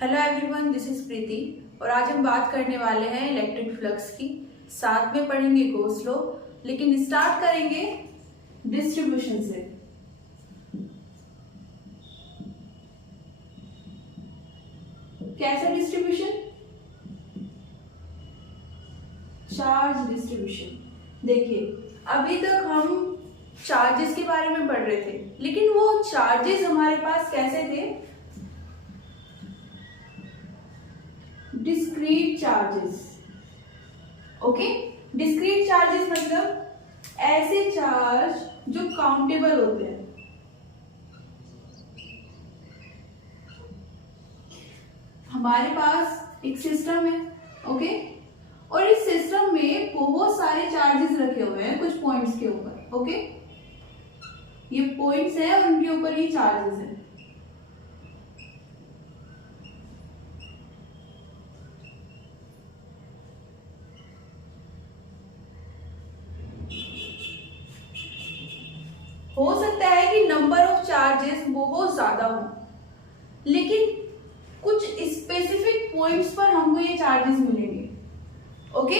Hello everyone, this is प्रीति और आज हम बात करने वाले हैं इलेक्ट्रिक फ्लक्स की। साथ में पढ़ेंगे गॉस लॉ, लेकिन स्टार्ट करेंगे डिस्ट्रीब्यूशन से। कैसा डिस्ट्रीब्यूशन? Charge distribution. देखिए, अभी तक हम चार्जेस के बारे में पढ़ रहे थे, लेकिन वो चार्जेस हमारे पास कैसे थे? Discrete charges. Okay, discrete charges मतलब ऐसे चार्ज जो काउंटेबल होते हैं। हमारे पास एक सिस्टम है, ओके, और इस सिस्टम में बहुत सारे चार्जेस रखे हुए हैं कुछ पॉइंट्स के ऊपर। ओके, ये पॉइंट्स है और उनके ऊपर ये चार्जेस है। हो सकता है कि नंबर ऑफ चार्जेस बहुत ज्यादा हो, लेकिन कुछ स्पेसिफिक पॉइंट्स पर हमको ये चार्जेस मिलेंगे। ओके,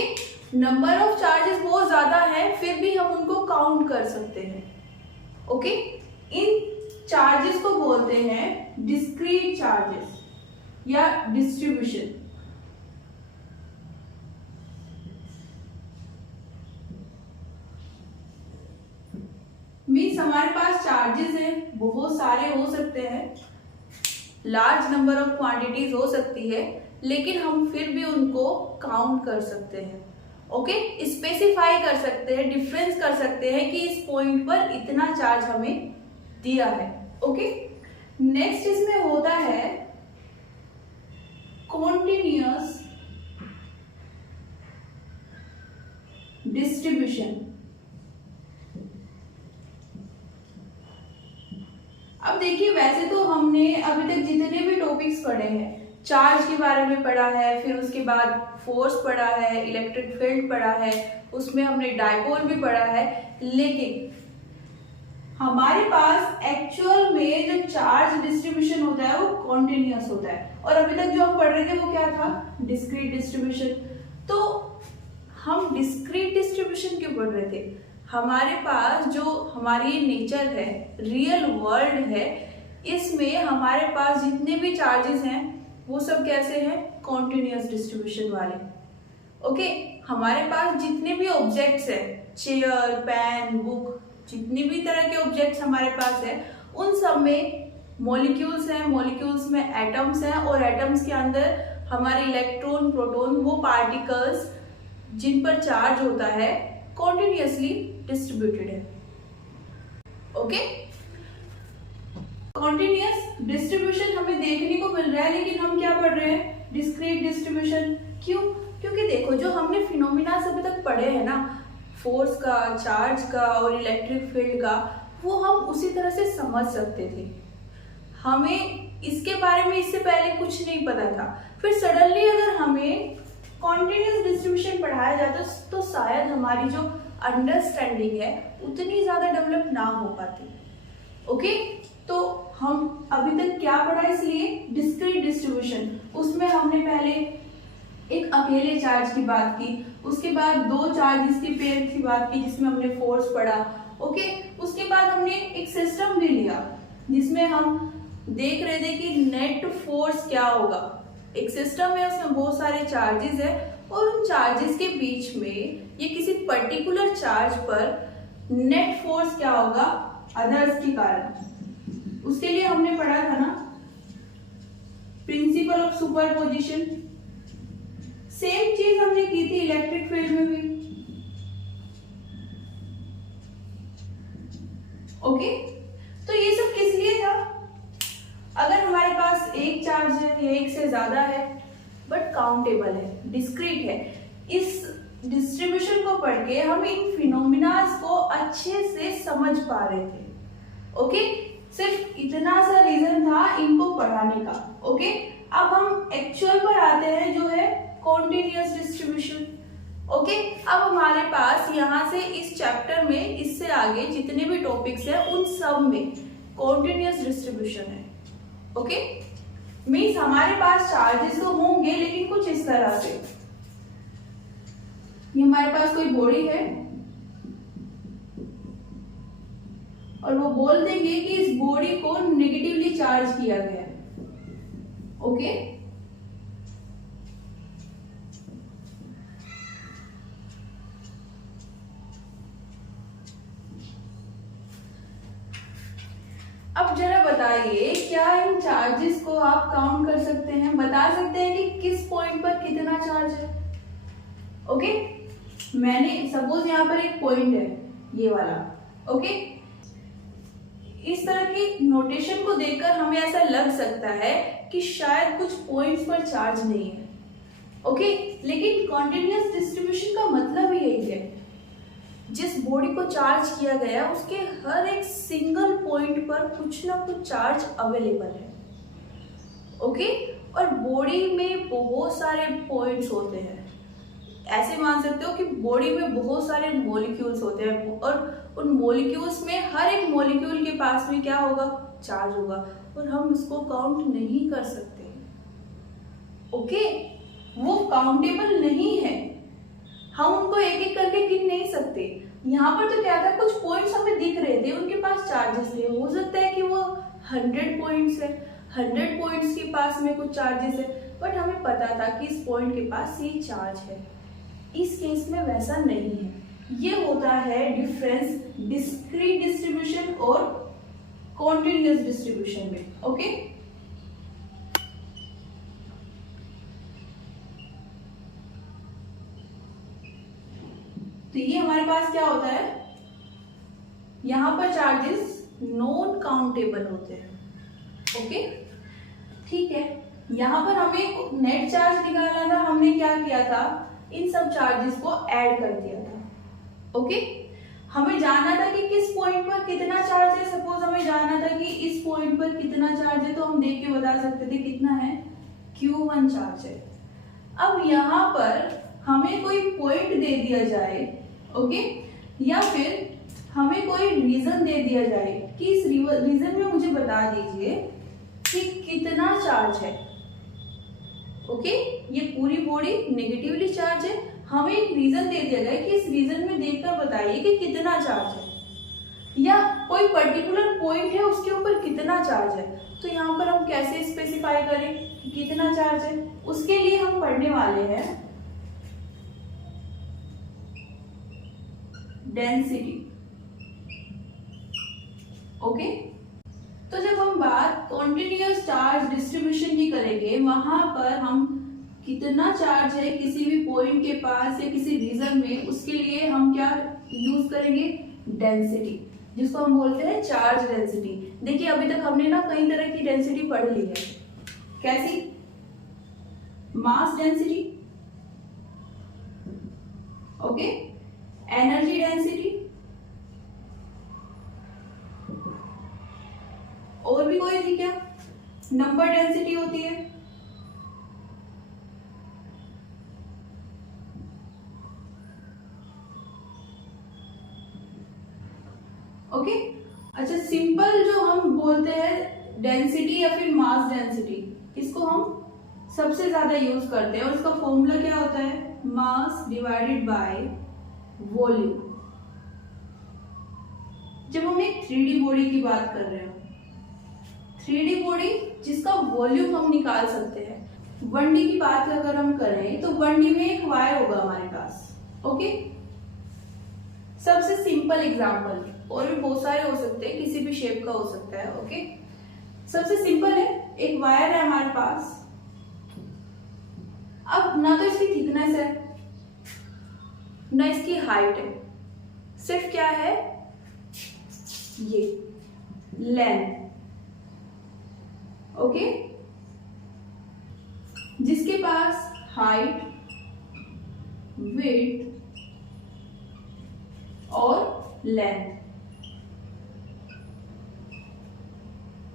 नंबर ऑफ चार्जेस बहुत ज्यादा है, फिर भी हम उनको काउंट कर सकते हैं। ओके, इन चार्जेस को बोलते हैं डिस्क्रीट चार्जेस या डिस्ट्रीब्यूशन। मीन्स हमारे पास चार्जेस हैं, बहुत सारे हो सकते हैं, लार्ज नंबर ऑफ क्वांटिटीज हो सकती है, लेकिन हम फिर भी उनको काउंट कर सकते हैं। ओके, स्पेसिफाई कर सकते हैं, डिफरेंस कर सकते हैं कि इस पॉइंट पर इतना चार्ज हमें दिया है। ओके, नेक्स्ट इसमें होता है कॉन्टिन्यूअस डिस्ट्रीब्यूशन। अब देखिए, वैसे तो हमने अभी तक जितने भी टॉपिक्स पढ़े हैं, चार्ज के बारे में पढ़ा है, फिर उसके बाद फोर्स पढ़ा है, इलेक्ट्रिक फील्ड पढ़ा है, उसमें हमने डायपोल भी पढ़ा है, लेकिन हमारे पास एक्चुअल में जो चार्ज डिस्ट्रीब्यूशन होता है वो कॉन्टिन्यूअस होता है। और अभी तक जो हम पढ़ रहे थे वो क्या था? Discrete distribution. तो हम डिस्क्रीट डिस्ट्रीब्यूशन क्यों पढ़ रहे थे? हमारे पास जो हमारी नेचर है, रियल वर्ल्ड है, इसमें हमारे पास जितने भी चार्जेस हैं वो सब कैसे हैं? कॉन्टिन्यूअस डिस्ट्रीब्यूशन वाले। ओके, हमारे पास जितने भी ऑब्जेक्ट्स हैं, चेयर, पेन, बुक, जितनी भी तरह के ऑब्जेक्ट्स हमारे पास है, उन सब में मॉलिक्यूल्स हैं, मॉलिक्यूल्स में एटम्स हैं, और एटम्स के अंदर हमारे इलेक्ट्रॉन, प्रोटॉन, वो पार्टिकल्स जिन पर चार्ज होता है कॉन्टिन्यूअसली डिस्ट्रीब्यूटेड है। ओके, कॉन्टिन्यूअस डिस्ट्रीब्यूशन हमें देखने को मिल रहा है, लेकिन हम क्या पढ़ रहे हैं? Discrete distribution. क्यों? क्योंकि देखो, जो हमने फिनोमिना अभी तक पढ़े हैं ना, फोर्स का, चार्ज का और इलेक्ट्रिक फील्ड का, वो हम उसी तरह से समझ सकते थे। हमें इसके बारे में इससे पहले कुछ नहीं पता था, फिर सडनली अगर हमें कॉन्टिन्यूअस डिस्ट्रीब्यूशन पढ़ाया जाता तो शायद हमारी जो अंडरस्टैंडिंग है उतनी ज्यादा डेवलप ना हो पाती। ओके, तो हम अभी तक क्या पढ़ा? इसलिए डिस्क्रीट डिस्ट्रीब्यूशन, उसमें हमने पहले एक अकेले चार्ज की बात की, उसके बाद दो चार्जेस की पेयर की बात की जिसमें हमने फोर्स पढ़ा। ओके, उसके बाद हमने एक सिस्टम भी लिया जिसमें हम देख रहे थे कि नेट फोर्स क्या होगा। एक सिस्टम है, उसमें बहुत सारे चार्जेस है, और उन चार्जेस के बीच में ये किसी पर्टिकुलर चार्ज पर नेट फोर्स क्या होगा अदर्स के कारण। उसके लिए हमने पढ़ा था ना प्रिंसिपल ऑफ सुपरपोजिशन। सेम चीज हमने की थी इलेक्ट्रिक फील्ड में भी। ओके, तो ये सब किस लिए था? अगर हमारे पास एक चार्ज है या एक से ज्यादा है, बट काउंटेबल है, डिस्क्रीट है, इस डिस्ट्रीब्यूशन को पढ़ के हम इन फिनोमिनास को अच्छे से समझ पा रहे थे। ओके, सिर्फ इतना सा रीजन था इनको पढ़ाने का। ओके, अब हम एक्चुअल पर आते हैं जो है कॉन्टिन्यूअस डिस्ट्रीब्यूशन। ओके, अब हमारे पास यहाँ से इस चैप्टर में इससे आगे जितने भी टॉपिक्स हैं उन सब में कॉन्टिन्यूअस डिस्ट्रीब्यूशन है। ओके, मीन्स हमारे पास चार्जेस तो होंगे लेकिन कुछ इस तरह से। ये हमारे पास कोई बॉडी है और वो बोल देंगे कि इस बॉडी को नेगेटिवली चार्ज किया गया है। ओके, अब जरा बताइए, क्या इन चार्जेस को आप काउंट कर सकते हैं, बता सकते हैं कि किस पॉइंट पर कितना चार्ज है? ओके, मैंने सपोज यहाँ पर एक पॉइंट है ये वाला। ओके, इस तरह की नोटेशन को देखकर हमें ऐसा लग सकता है कि शायद कुछ पॉइंट्स पर चार्ज नहीं है। ओके, लेकिन कॉन्टिन्यूअस डिस्ट्रीब्यूशन का मतलब ही यही है, जिस बॉडी को चार्ज किया गया उसके हर एक सिंगल पॉइंट पर कुछ ना कुछ चार्ज अवेलेबल है। ओके, और बॉडी में बहुत सारे पॉइंट्स होते हैं। ऐसे मान सकते हो कि बॉडी में बहुत सारे मॉलिक्यूल्स होते हैं और उन मॉलिक्यूल्स में हर एक मॉलिक्यूल के पास में क्या होगा, चार्ज होगा, और हम उसको काउंट नहीं कर सकते। ओके, वो काउंटेबल नहीं है, हम उनको एक एक करके गिन नहीं सकते। यहाँ पर तो क्या था, कुछ पॉइंट्स हमें दिख रहे थे, उनके पास चार्जेस थे। हो सकता है कि वो 100 पॉइंट्स है, 100 पॉइंट्स के पास में कुछ चार्जेस है, बट हमें पता था कि इस पॉइंट के पास ये चार्ज है। इस केस में वैसा नहीं है। ये होता है डिफरेंस डिस्क्रीट डिस्ट्रीब्यूशन और कॉन्टिन्यूअस डिस्ट्रीब्यूशन में। ओके, तो ये हमारे पास क्या होता है, यहां पर चार्जेस नॉन काउंटेबल होते हैं। ओके, ठीक है, यहां पर हमें नेट चार्ज निकालना था, हमने क्या किया था, इन सब चार्जेस को ऐड कर दिया था। ओके, हमें जानना था कि किस पॉइंट पर कितना चार्ज है। सपोज हमें जानना था कि इस पॉइंट पर कितना चार्ज है, तो हम देख के बता सकते थे कितना है, Q1 चार्ज है। अब यहाँ पर हमें कोई पॉइंट दे दिया जाए, ओके, या फिर हमें कोई रीजन दे दिया जाए कि इस रीजन में मुझे बता दीजिए कि कितना चार्ज है। ओके, ये पूरी बॉडी नेगेटिवली चार्ज है, हमें एक रीजन दे दिया गया कि इस रीजन में देखकर बताइए कि कितना चार्ज है, या कोई पर्टिकुलर पॉइंट है उसके ऊपर कितना चार्ज है। तो यहाँ पर हम कैसे स्पेसिफाई करें कि कितना चार्ज है, उसके लिए हम पढ़ने वाले हैं डेंसिटी। ओके, तो जब हम बात कॉन्टिन्यूअस चार्ज डिस्ट्रीब्यूशन की करेंगे, वहां पर हम कितना चार्ज है किसी भी पॉइंट के पास या किसी रीजन में, उसके लिए हम क्या यूज करेंगे, डेंसिटी, जिसको हम बोलते हैं चार्ज डेंसिटी। देखिए, अभी तक हमने ना कई तरह की डेंसिटी पढ़ ली है। कैसी, mass density, okay, energy density, और भी कोई थी क्या, नंबर डेंसिटी होती है, ओके। अच्छा, सिंपल जो हम बोलते हैं डेंसिटी या फिर मास डेंसिटी, इसको हम सबसे ज्यादा यूज करते हैं और इसका फॉर्मूला क्या होता है, मास डिवाइडेड बाय वॉल्यूम। जब हम एक 3D बॉडी की बात कर रहे हो, 3D बॉडी जिसका वॉल्यूम हम निकाल सकते हैं। 1D की बात अगर हम करें तो 1D में एक वायर होगा हमारे पास। ओके, सबसे सिंपल एग्जांपल, और भी बहुत सारे हो सकते हैं, किसी भी शेप का हो सकता है। ओके, सबसे सिंपल है, एक वायर है हमारे पास। अब ना तो इसकी थिकनेस है ना इसकी हाइट है, सिर्फ क्या है, ये लेंथ। ओके, जिसके पास हाइट, विड्थ और लेंथ।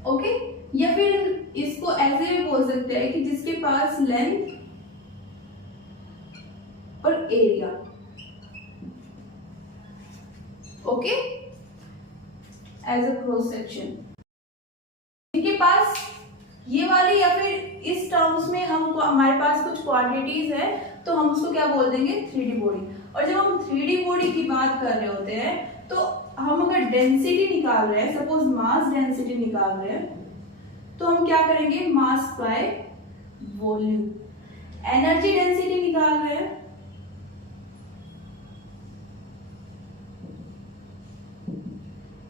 ओके, या फिर इसको ऐसे भी बोल सकते हैं कि जिसके पास लेंथ और area. Okay, as a cross section. इनके पास ये वाली या फिर इस हमारे पास कुछ क्वांटिटीज है तो हम उसको क्या बोल देंगे, 3D बॉडी। और जब हम 3D बॉडी की बात कर रहे होते हैं तो हम अगर डेंसिटी निकाल रहे हैं, सपोज मास डेंसिटी निकाल रहे हैं, तो हम क्या करेंगे, mass by volume. Energy density निकाल रहे हैं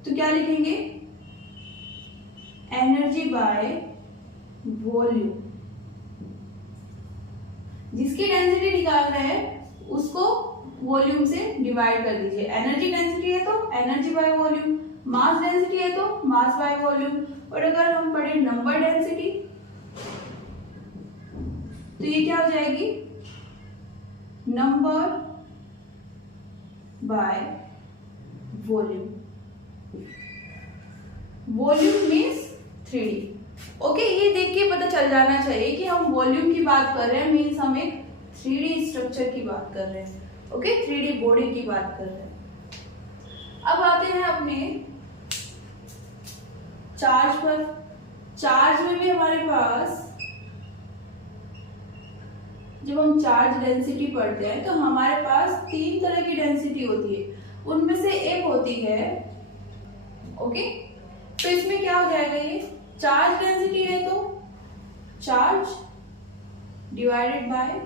तो क्या लिखेंगे, एनर्जी बाय वॉल्यूम। जिसकी डेंसिटी निकाल रहे हैं उसको वॉल्यूम से डिवाइड कर दीजिए। एनर्जी डेंसिटी है तो energy by volume, mass density है तो मास बाय वॉल्यूम। और अगर हम पढ़े नंबर डेंसिटी तो ये क्या हो जाएगी, number by volume. Volume means 3D। Okay, ये देख के पता चल जाना चाहिए कि हम वॉल्यूम की बात कर रहे हैं, मीन्स हम एक 3D स्ट्रक्चर की बात कर रहे हैं। ओके, 3D बॉडी की बात कर रहे हैं। अब आते हैं अपने चार्ज पर। चार्ज में भी हमारे पास जब हम चार्ज डेंसिटी पढ़ते हैं तो हमारे पास 3 तरह की डेंसिटी होती है। उनमें से एक होती है, ओके, तो इसमें क्या हो जाएगा, ये चार्ज डेंसिटी है तो charge divided by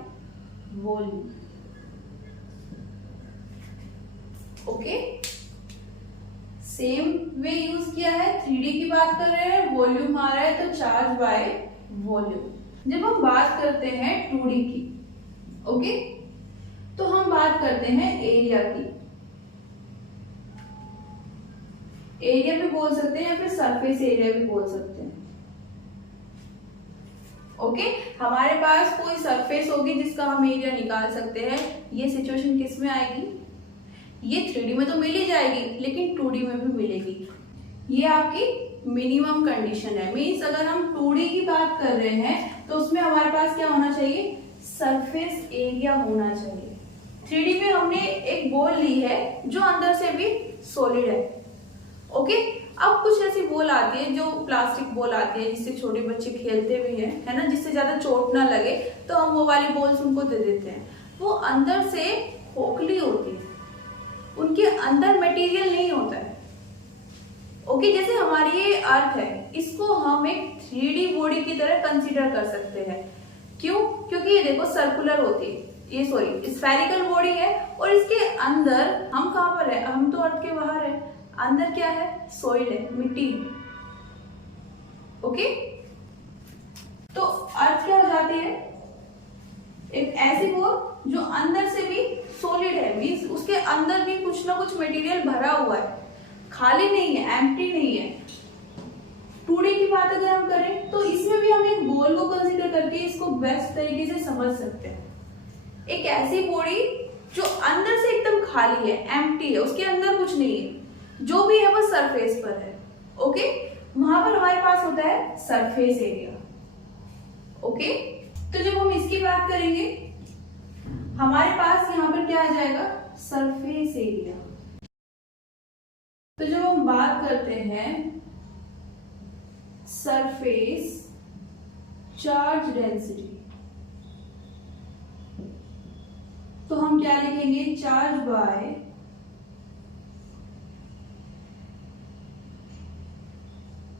volume. Okay, same way use किया है, 3D की बात कर रहे हैं, वॉल्यूम आ रहा है तो चार्ज बाय वॉल्यूम। जब हम बात करते हैं 2D की, ओके, तो हम बात करते हैं एरिया की। एरिया भी बोल सकते हैं या फिर सरफेस एरिया भी बोल सकते हैं। ओके, हमारे पास कोई सरफेस होगी जिसका हम एरिया निकाल सकते हैं। ये सिचुएशन किस में आएगी, ये 3D में तो मिल ही जाएगी लेकिन 2D में भी मिलेगी। ये आपकी मिनिमम कंडीशन है। मीन्स अगर हम 2D की बात कर रहे हैं तो उसमें हमारे पास क्या होना चाहिए, सरफेस एरिया होना चाहिए। 3D में हमने एक बॉल ली है जो अंदर से भी सॉलिड है। ओके, अब कुछ ऐसी बॉल आती है जो प्लास्टिक बॉल आती है जिससे छोटे बच्चे खेलते भी हैं, है ना, जिससे ज्यादा चोट ना लगे, तो हम वो वाली बॉल्स उनको दे देते हैं। वो अंदर से खोखली होती है, उनके अंदर मटेरियल नहीं होता है। ओके, जैसे हमारी ये अर्थ है, इसको हम एक 3D बॉडी की तरह कंसीडर कर सकते हैं। क्यों, क्योंकि ये देखो सर्कुलर होती है, ये सॉरी स्फेरिकल बॉडी है और इसके अंदर हम कहां पर है, हम तो अर्थ के बाहर है, अंदर क्या है, सॉइल है, मिट्टी। ओके, तो अर्थ क्या हो जाती है, एक ऐसी बॉल जो अंदर से भी सॉलिड है, मींस उसके अंदर भी कुछ ना कुछ मटेरियल भरा हुआ है, खाली नहीं है, एम्प्टी नहीं है। 2D की बात अगर हम करें तो इसमें भी हम एक बॉल को कंसीडर करके इसको बेस्ट तरीके से समझ सकते हैं। एक ऐसी बॉडी जो अंदर से एकदम खाली है, एम्प्टी है, उसके अंदर कुछ नहीं है, जो भी है वो सरफेस पर है। ओके, वहां पर हमारे पास होता है सरफेस एरिया। ओके, तो जब हम इसकी बात करेंगे हमारे पास यहां पर क्या आ जाएगा, सरफेस एरिया। तो जब हम बात करते हैं सरफेस चार्ज डेंसिटी तो हम क्या लिखेंगे, charge by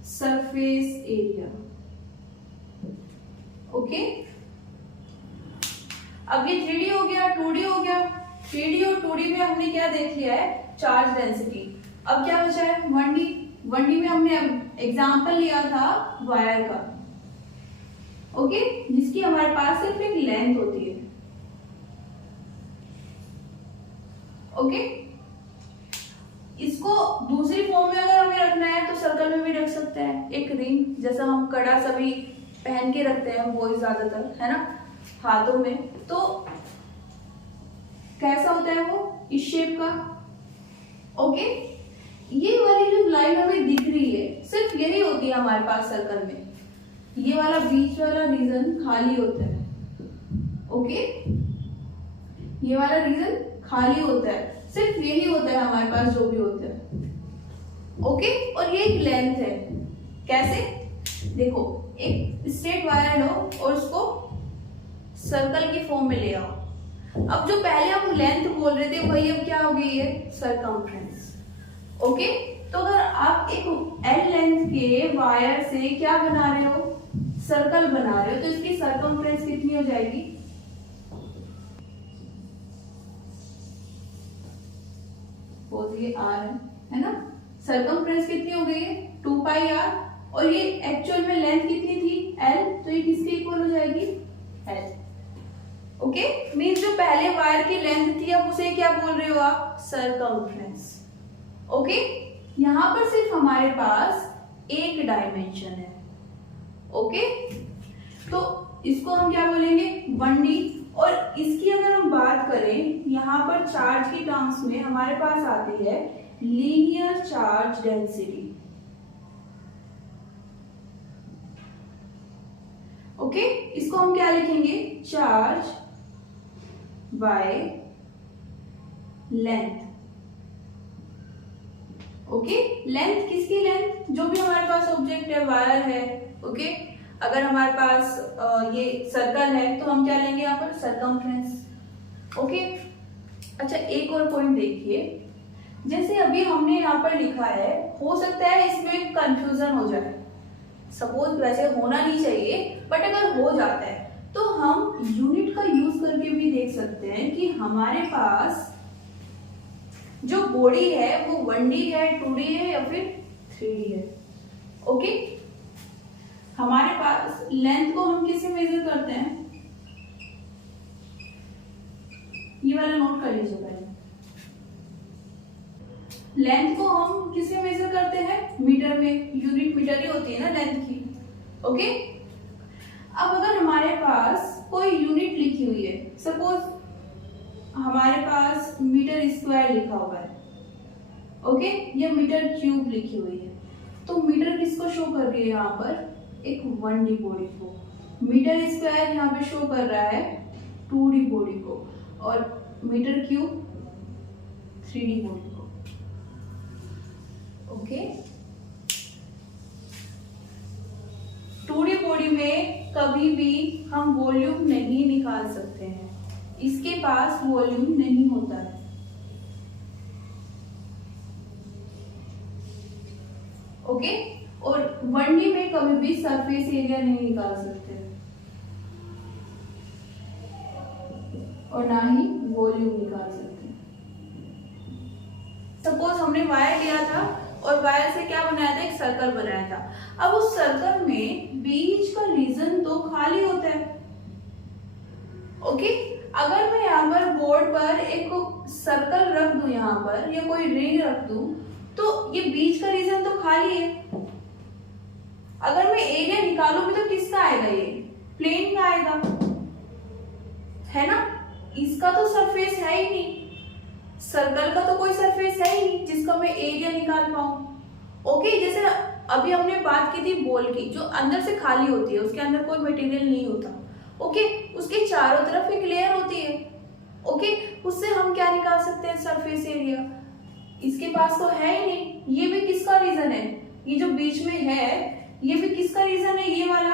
surface area. Okay, अब ये 3D हो गया, 2D हो गया। 3D और 2D में हमने क्या देख लिया है, चार्ज डेंसिटी। अब क्या बचा है, 1D। 1D में हमने एग्जांपल लिया था वायर का, ओके, जिसकी हमारे पास सिर्फ एक लेंथ होती है। ओके, इसको दूसरी फॉर्म में अगर हमें रखना है तो सर्कल में भी रख सकते हैं, एक रिंग जैसा हम कड़ा सभी पहन के रखते हैं बॉयज ज्यादातर, है ना, हाथों में। तो कैसा होता है वो, इस शेप का। ओके, ये वाली जो लाइन हमें दिख रही है सिर्फ यही होती है हमारे पास सर्कल में। ये वाला बीच वाला रीजन खाली होता है। ओके, ये वाला रीजन खाली होता है, सिर्फ यही होता है हमारे पास जो भी होता है। ओके, और ये एक लेंथ है। कैसे, देखो, एक स्ट्रेट वायर लो और उसको सर्कल की फॉर्म में ले आओ। अब जो पहले हम लेंथ बोल रहे थे वही अब क्या हो गई है, सरकमफ्रेंस। ओके, तो अगर आप एक एल लेंथ के वायर से क्या बना रहे हो, सर्कल बना रहे हो, तो इसकी सरकमफ्रेंस कितनी हो जाएगी, बोलिए आर है ना। सरकमफ्रेंस कितनी हो गई है, 2 पाई आर, और ये एक्चुअल में लेंथ कितनी थी, एल, तो ये किसके इक्वल हो जाएगी, एल। ओके, मींस जो पहले वायर की लेंथ थी अब उसे क्या बोल रहे हो आप, सरकमफ्रेंस। ओके, यहां पर सिर्फ हमारे पास एक डायमेंशन है। ओके, तो इसको हम क्या बोलेंगे, 1D। और इसकी अगर हम बात करें यहाँ पर चार्ज की टर्म्स में, हमारे पास आती है लीनियर चार्ज डेंसिटी। ओके, इसको हम क्या लिखेंगे, charge by length. Okay, length किसकी लेंथ, जो भी हमारे पास ऑब्जेक्ट है, वायर है। ओके, अगर हमारे पास ये सर्कल है तो हम क्या लेंगे यहाँ पर, सरकमफ्रेंस। ओके, अच्छा एक और पॉइंट देखिए, जैसे अभी हमने यहाँ पर लिखा है, हो सकता है इसमें कंफ्यूजन हो जाए, सपोज वैसे होना नहीं चाहिए, बट अगर हो जाता है तो हम यूनिट का यूज करके भी देख सकते हैं कि हमारे पास जो बॉडी है वो 1D है, 2D है या फिर 3D है। ओके, हमारे पास लेंथ को हम किससे मेजर करते हैं, ये वाला नोट कर लीजिए पहले। लेंथ को हम किससे मेजर करते हैं, मीटर में, यूनिट मीटर ही होती है ना लेंथ की। ओके, अब अगर हमारे पास कोई यूनिट लिखी हुई है, सपोज हमारे पास मीटर स्क्वायर लिखा हुआ है, ओके, या मीटर क्यूब लिखी हुई है, तो मीटर किसको शो कर रही है यहाँ पर, एक 1D बॉडी को। मीटर स्क्वायर यहाँ पे शो कर रहा है 2D बॉडी को, और मीटर क्यूब 3D बॉडी को। ओके, 2D बॉडी में कभी भी हम वॉल्यूम नहीं निकाल सकते हैं, इसके पास वॉल्यूम नहीं होता है। ओके, और 1D में कभी भी सरफेस एरिया नहीं निकाल सकते और ना ही वॉल्यूम निकाल सकते। सपोज हमने वायर लिया था और वायर से क्या बनाया था, एक सर्कल बनाया था। अब उस सर्कल में बीच का रीजन तो खाली होता है। ओके, अगर मैं यहाँ पर बोर्ड पर एक सर्कल रख दूं यहाँ पर, या कोई रिंग रख दूं, तो ये बीच का रीजन तो खाली है। अगर मैं एरिया निकालूंगी तो किसका आएगा, ये प्लेन का आएगा, है ना। इसका तो सरफेस है ही नहीं, सर्कल का तो कोई सरफेस है ही नहीं जिसका मैं एरिया निकाल पाऊं। ओके, जैसे अभी हमने बात की थी बॉल की, जो अंदर से खाली होती है, उसके अंदर कोई मटेरियल नहीं होता। ओके, उसके चारों तरफ एक लेयर होती है। ओके, उससे हम क्या निकाल सकते हैं, सरफेस एरिया। इसके पास तो है ही नहीं। ये भी किसका रीजन है, ये जो बीच में है ये भी किसका रीजन है, ये वाला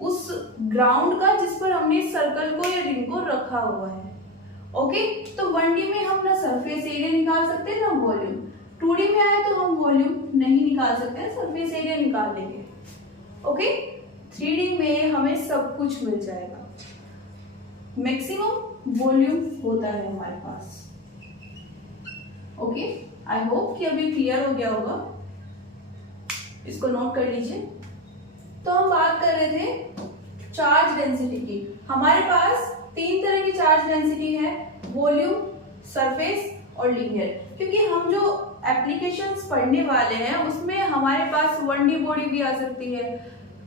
उस ग्राउंड का जिस पर हमने सर्कल को या रिंग को रखा हुआ है। ओके, तो 1D में हम ना सरफेस एरिया निकाल सकते हैं ना वॉल्यूम। 2D में आए तो हम वॉल्यूम नहीं निकाल सकते हैं, सरफेस एरिया निकाल लेंगे। ओके, 3D में हमें सब कुछ मिल जाएगा, मैक्सिमम वॉल्यूम होता है हमारे पास। ओके, आई होप कि अभी क्लियर हो गया होगा, इसको नोट कर लीजिए। तो हम बात कर रहे थे चार्ज डेंसिटी की। हमारे पास 3 तरह की चार्ज डेंसिटी है, वॉल्यूम, सरफेस और लीनियर। क्योंकि हम जो एप्लीकेशंस पढ़ने वाले हैं उसमें हमारे पास 1D बॉडी भी आ सकती है,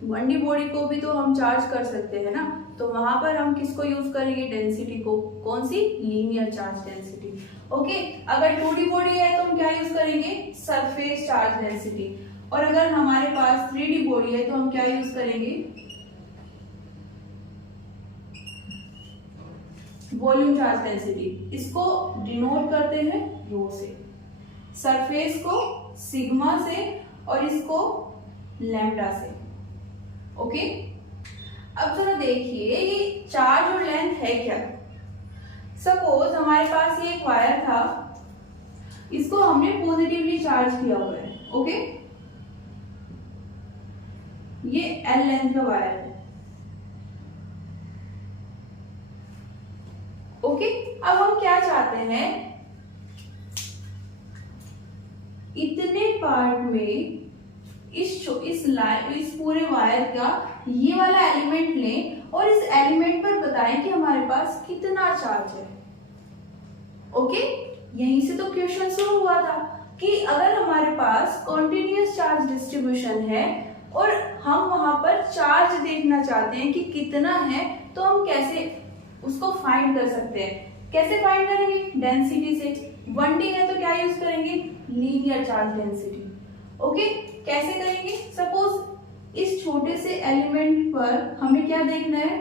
1D बॉडी को भी तो हम चार्ज कर सकते हैं ना, तो वहां पर हम किसको यूज करेंगे, डेंसिटी को। कौन सी, लीनियर चार्ज डेंसिटी। ओके, अगर 2D बॉडी है तो हम क्या यूज करेंगे, सरफेस चार्ज डेंसिटी। और अगर हमारे पास 3D बॉडी है तो हम क्या यूज करेंगे, वॉल्यूम चार्ज डेंसिटी। इसको डिनोट करते हैं रो से, सरफेस को सिग्मा से और इसको लैम्डा से। ओके, अब जरा देखिए ये चार्ज और लेंथ है क्या। सपोज हमारे पास ये एक वायर था, इसको हमने पॉजिटिवली चार्ज किया हुआ है, ओके। ये L लेंथ का वायर है, ओके। अब हम क्या चाहते हैं, इतने पार्ट में इस पूरे वायर का ये वाला एलिमेंट लें और इस एलिमेंट पर बताएं कि हमारे पास कितना चार्ज है, ओके। यहीं से तो क्वेश्चन शुरू हुआ था कि अगर हमारे पास कॉन्टिन्यूअस चार्ज डिस्ट्रीब्यूशन है और हम वहां पर चार्ज देखना चाहते हैं कि कितना है, तो हम कैसे उसको फाइंड कर सकते हैं। कैसे फाइंड करेंगे, डेंसिटी से। 1D है तो क्या यूज करेंगे, लीनियर चार्ज डेंसिटी, ओके। कैसे करेंगे, सपोज इस छोटे से एलिमेंट पर हमें क्या देखना है,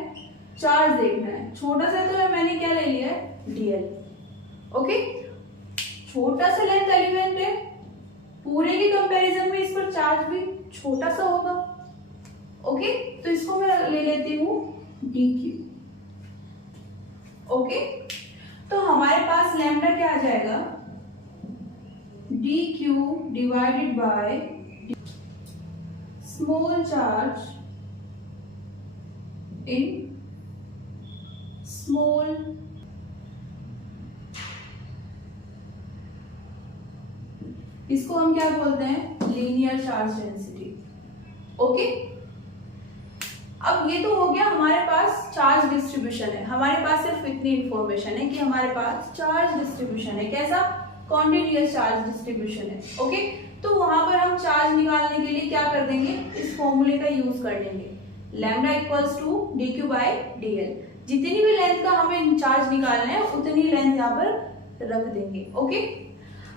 चार्ज देखना है। छोटा सा तो मैंने क्या ले लिया है, DL, ओके। छोटा सा लेंथ एलिमेंट है, पूरे के कंपैरिजन में इस पर चार्ज भी छोटा सा होगा, ओके। तो इसको मैं ले लेती हूँ DQ, ओके। तो हमारे पास लैम्डा क्या आ जाएगा, DQ divided by small charge in small इसको हम क्या बोलते हैं, लीनियर चार्ज डेंसिटी, ओके। अब ये तो हो गया हमारे पास चार्ज डिस्ट्रीब्यूशन है। हमारे पास सिर्फ इतनी इंफॉर्मेशन है कि हमारे पास चार्ज डिस्ट्रीब्यूशन है, कैसा, कॉन्टिन्यूअस चार्ज डिस्ट्रीब्यूशन है, ओके। तो वहां पर हम चार्ज निकालने के लिए क्या कर देंगे, इस फॉर्मूले का यूज कर लेंगे, lambda equals to DQ by DL। जितनी भी लेंथ का हमें चार्ज निकालना है उतनी लेंथ यहाँ पर रख देंगे, ओके।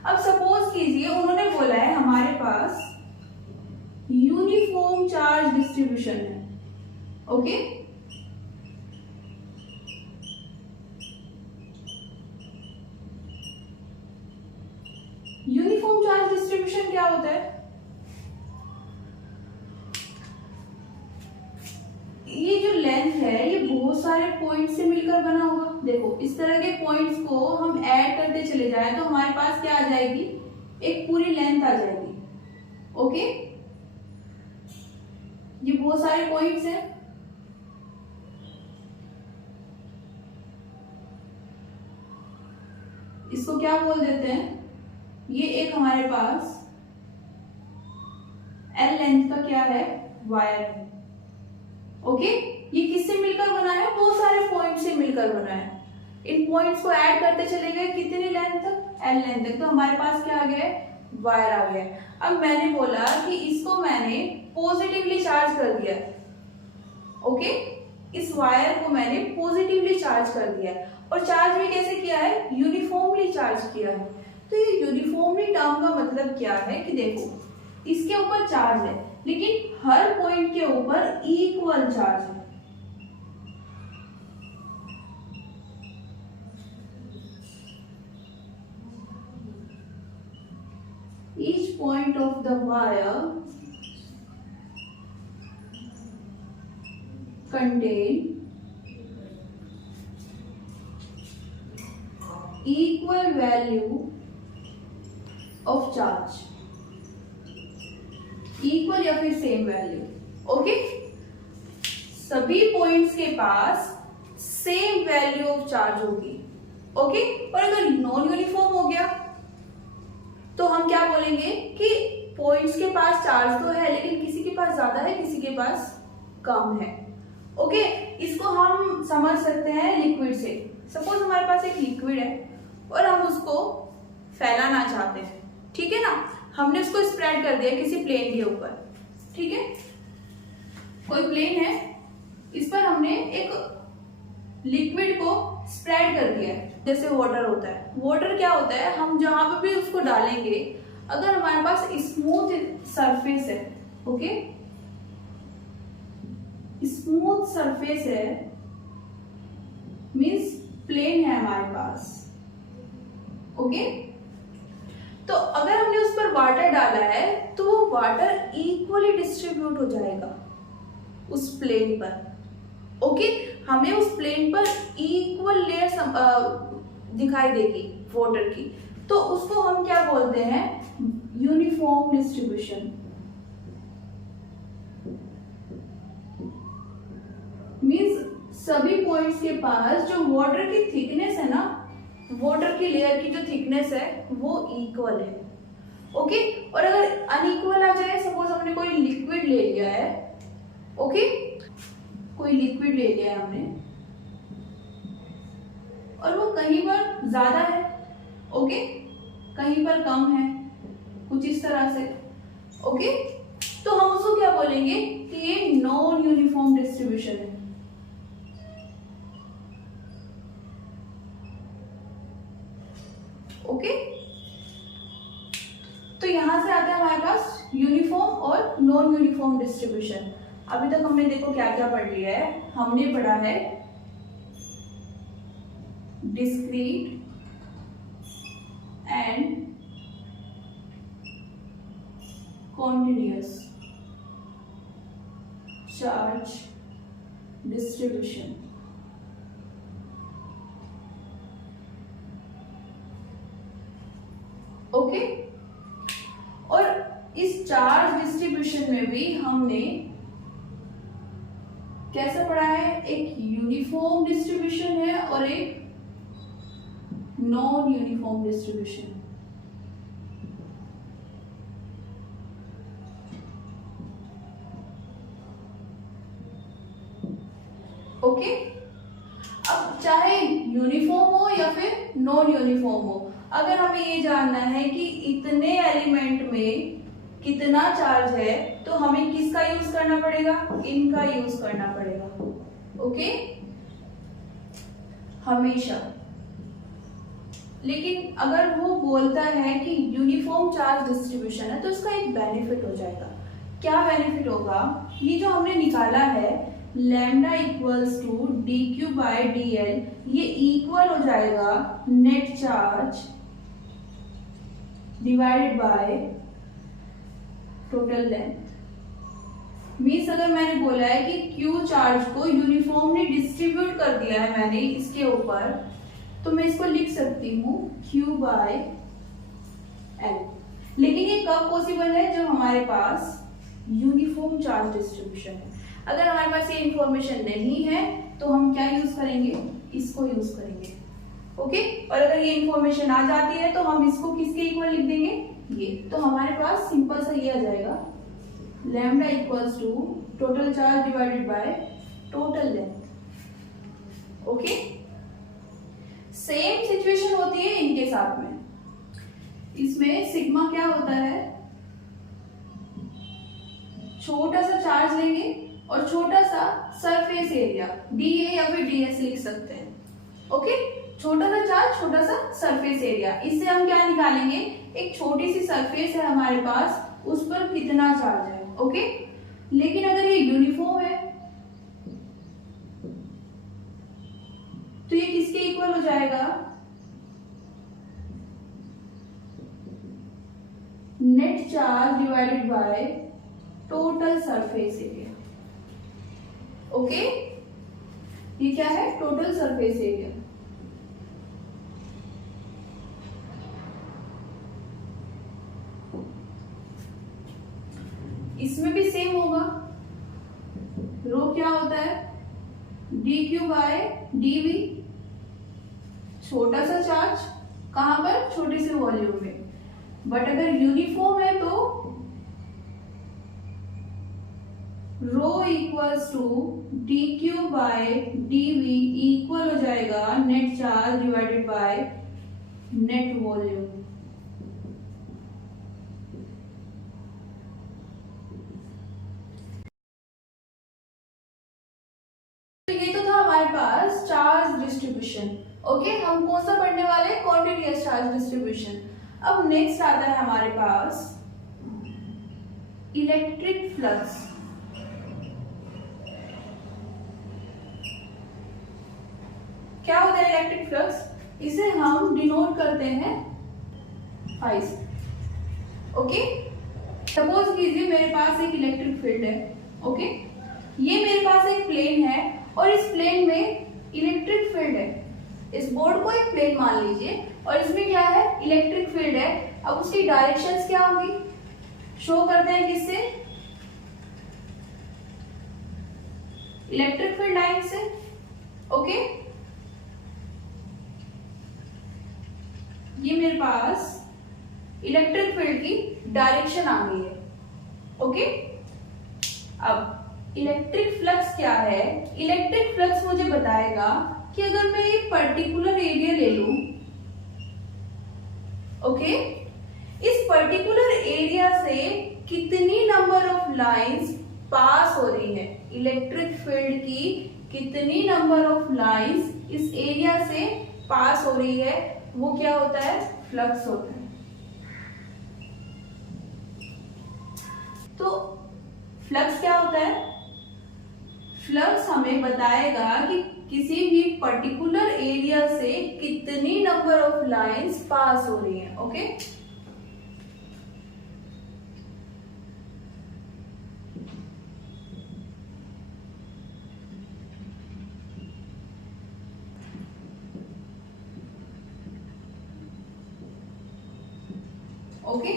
अब सपोज कीजिए उन्होंने बोला है हमारे पास यूनिफॉर्म चार्ज डिस्ट्रीब्यूशन है, ओके। यूनिफॉर्म चार्ज डिस्ट्रीब्यूशन क्या होता है, ये जो लेंथ है ये बहुत सारे पॉइंट से मिलकर बना होगा। देखो इस तरह के पॉइंट्स को हम ऐड करते चले जाए तो हमारे पास क्या आ जाएगी, एक पूरी लेंथ आ जाएगी, ओके। ये बहुत सारे पॉइंट्स हैं, इसको क्या बोल देते हैं, ये एक हमारे पास L लेंथ का क्या है, वायर है, ओके। ये किससे मिलकर बना है, बहुत सारे पॉइंट से मिलकर बना है। इन पॉइंट्स को ऐड करते चले गए कितनी लेंथ तक, L लेंथ तक। तो हमारे पास क्या आ गया, वायर आ गया। अब मैंने बोला कि इसको मैंने पॉजिटिवली चार्ज कर दिया, ओके। इस वायर को मैंने पॉजिटिवली चार्ज कर दिया और चार्ज भी कैसे किया है, यूनिफॉर्मली चार्ज किया है। तो ये यूनिफॉर्मली टर्म का मतलब क्या है कि देखो इसके ऊपर चार्ज है लेकिन हर पॉइंट के ऊपर इक्वल चार्ज है, each point of the wire contain equal value of charge, equal या फिर सेम वैल्यू, ओके। सभी पॉइंट्स के पास सेम वैल्यू ऑफ चार्ज होगी, ओके। और अगर नॉन यूनिफॉर्म हो गया तो हम क्या बोलेंगे कि पॉइंट्स के पास चार्ज तो है लेकिन किसी के पास ज्यादा है किसी के पास कम है, ओके। इसको हम समझ सकते हैं लिक्विड से। सपोज हमारे पास एक लिक्विड है और हम उसको फैलाना चाहते हैं, ठीक है ना। हमने उसको स्प्रेड कर दिया किसी प्लेन के ऊपर, ठीक है। कोई प्लेन है, इस पर हमने एक लिक्विड को स्प्रेड कर दिया है, जैसे वाटर होता है। वाटर क्या होता है, हम जहां पर भी उसको डालेंगे, अगर हमारे पास स्मूथ सरफेस है, ओके, स्मूथ सरफेस है मींस प्लेन है हमारे पास, ओके। तो अगर हमने उस पर वाटर डाला है तो वो वाटर इक्वली डिस्ट्रीब्यूट हो जाएगा उस प्लेन पर, ओके, हमें उस प्लेन पर इक्वल लेयर दिखाई देगी वाटर की, तो उसको हम क्या बोलते हैं, यूनिफॉर्म डिस्ट्रीब्यूशन। मींस सभी पॉइंट्स के पास जो वाटर की थिकनेस है ना, वाटर की लेयर की जो थिकनेस है वो इक्वल है। ओके, और अगर अनइक्वल आ जाए, सपोज हमने कोई लिक्विड ले लिया है, ओके, कोई लिक्विड ले लिया है हमने और वो कहीं पर ज्यादा है, ओके, कहीं पर कम है, कुछ इस तरह से, ओके, तो हम उसको क्या बोलेंगे कि ये नॉन यूनिफॉर्म डिस्ट्रीब्यूशन है। ओके, तो यहां से आता है हमारे पास यूनिफॉर्म और नॉन यूनिफॉर्म डिस्ट्रीब्यूशन। अभी तक हमने देखो क्या क्या पढ़ लिया है, हमने पढ़ा है discrete and continuous charge distribution. Okay, और इस चार्ज डिस्ट्रीब्यूशन में भी हमने कैसा पढ़ा है, एक यूनिफॉर्म डिस्ट्रीब्यूशन है और एक नॉन यूनिफॉर्म डिस्ट्रीब्यूशन। ओके, अब चाहे यूनिफॉर्म हो या फिर नॉन यूनिफॉर्म हो, अगर हमें ये जानना है कि इतने एलिमेंट में कितना चार्ज है, तो हमें किसका यूज करना पड़ेगा, इनका यूज करना पड़ेगा। ओके, हमेशा। लेकिन अगर वो बोलता है कि यूनिफॉर्म चार्ज डिस्ट्रीब्यूशन है, तो इसका एक बेनिफिट हो जाएगा। क्या बेनिफिट होगा, ये जो हमने निकाला है lambda equals to D Q by D L, ये इक्वल हो जाएगा net charge divided by total length. Means अगर मैंने बोला है कि क्यू चार्ज को यूनिफॉर्मली डिस्ट्रीब्यूट कर दिया है मैंने इसके ऊपर, तो मैं इसको लिख सकती हूँ क्यू बाय एल। लेकिन ये कब पॉसिबल है, जब हमारे पास यूनिफॉर्म चार्ज डिस्ट्रीब्यूशन है। अगर हमारे पास ये इंफॉर्मेशन नहीं है तो हम क्या यूज करेंगे, इसको यूज करेंगे। ओके, और अगर ये इंफॉर्मेशन आ जाती है तो हम इसको किसके इक्वल लिख देंगे, ये। तो हमारे पास सिंपल सा ये आ जाएगा lambda equals to total charge divided by total length. Okay, same situation होती है इनके साथ में। इसमें सिग्मा क्या होता है, छोटा सा चार्ज लेंगे और छोटा सा सरफेस एरिया, डीए या फिर डीएस लिख सकते हैं। ओके, छोटा सा चार्ज, छोटा सा सरफेस एरिया, इससे हम क्या निकालेंगे, एक छोटी सी सरफेस है हमारे पास, उस पर कितना चार्ज है। ओके, लेकिन अगर ये यूनिफॉर्म है तो ये किसके इक्वल हो जाएगा, net charge divided by total surface area. Okay, ये क्या है, टोटल सरफेस एरिया। इसमें भी सेम होगा, रो क्या होता है, D Q by D V, छोटा सा चार्ज कहां पर, छोटे से वॉल्यूम में। बट अगर यूनिफॉर्म है तो rho equals to D Q by D v equal हो जाएगा net charge divided by net volume. तो ये तो था हमारे पास चार्ज डिस्ट्रीब्यूशन। ओके, हम कौन सा पढ़ने वाले हैं, कॉन्टिन्यूअस चार्ज डिस्ट्रीब्यूशन। अब नेक्स्ट आता है हमारे पास इलेक्ट्रिक फ्लक्स। क्या होता है इलेक्ट्रिक फ्लक्स, इसे हम डिनोट करते हैं फाई से। ओके, सपोज कीजिए मेरे पास एक इलेक्ट्रिक फील्ड है। ओके, ये मेरे पास एक प्लेन है और इस प्लेन में इलेक्ट्रिक फील्ड है। इस बोर्ड को एक प्लेन मान लीजिए और इसमें क्या है, इलेक्ट्रिक फील्ड है। अब उसकी डायरेक्शंस क्या होंगी, शो करते हैं किससे, इलेक्ट्रिक फील्ड लाइन से। ओके, ये मेरे पास इलेक्ट्रिक फील्ड की डायरेक्शन आ गई है। ओके, अब इलेक्ट्रिक फ्लक्स क्या है, इलेक्ट्रिक फ्लक्स मुझे बताएगा कि अगर मैं एक पर्टिकुलर एरिया ले लूं, ओके, इस पर्टिकुलर एरिया से कितनी नंबर ऑफ लाइंस पास हो रही है, इलेक्ट्रिक फील्ड की कितनी नंबर ऑफ लाइंस इस एरिया से पास हो रही है, वो क्या होता है, फ्लक्स होता है। तो फ्लक्स क्या होता है, फ्लक्स हमें बताएगा कि किसी भी पर्टिकुलर एरिया से कितनी नंबर ऑफ लाइंस पास हो रही है। ओके, ओके,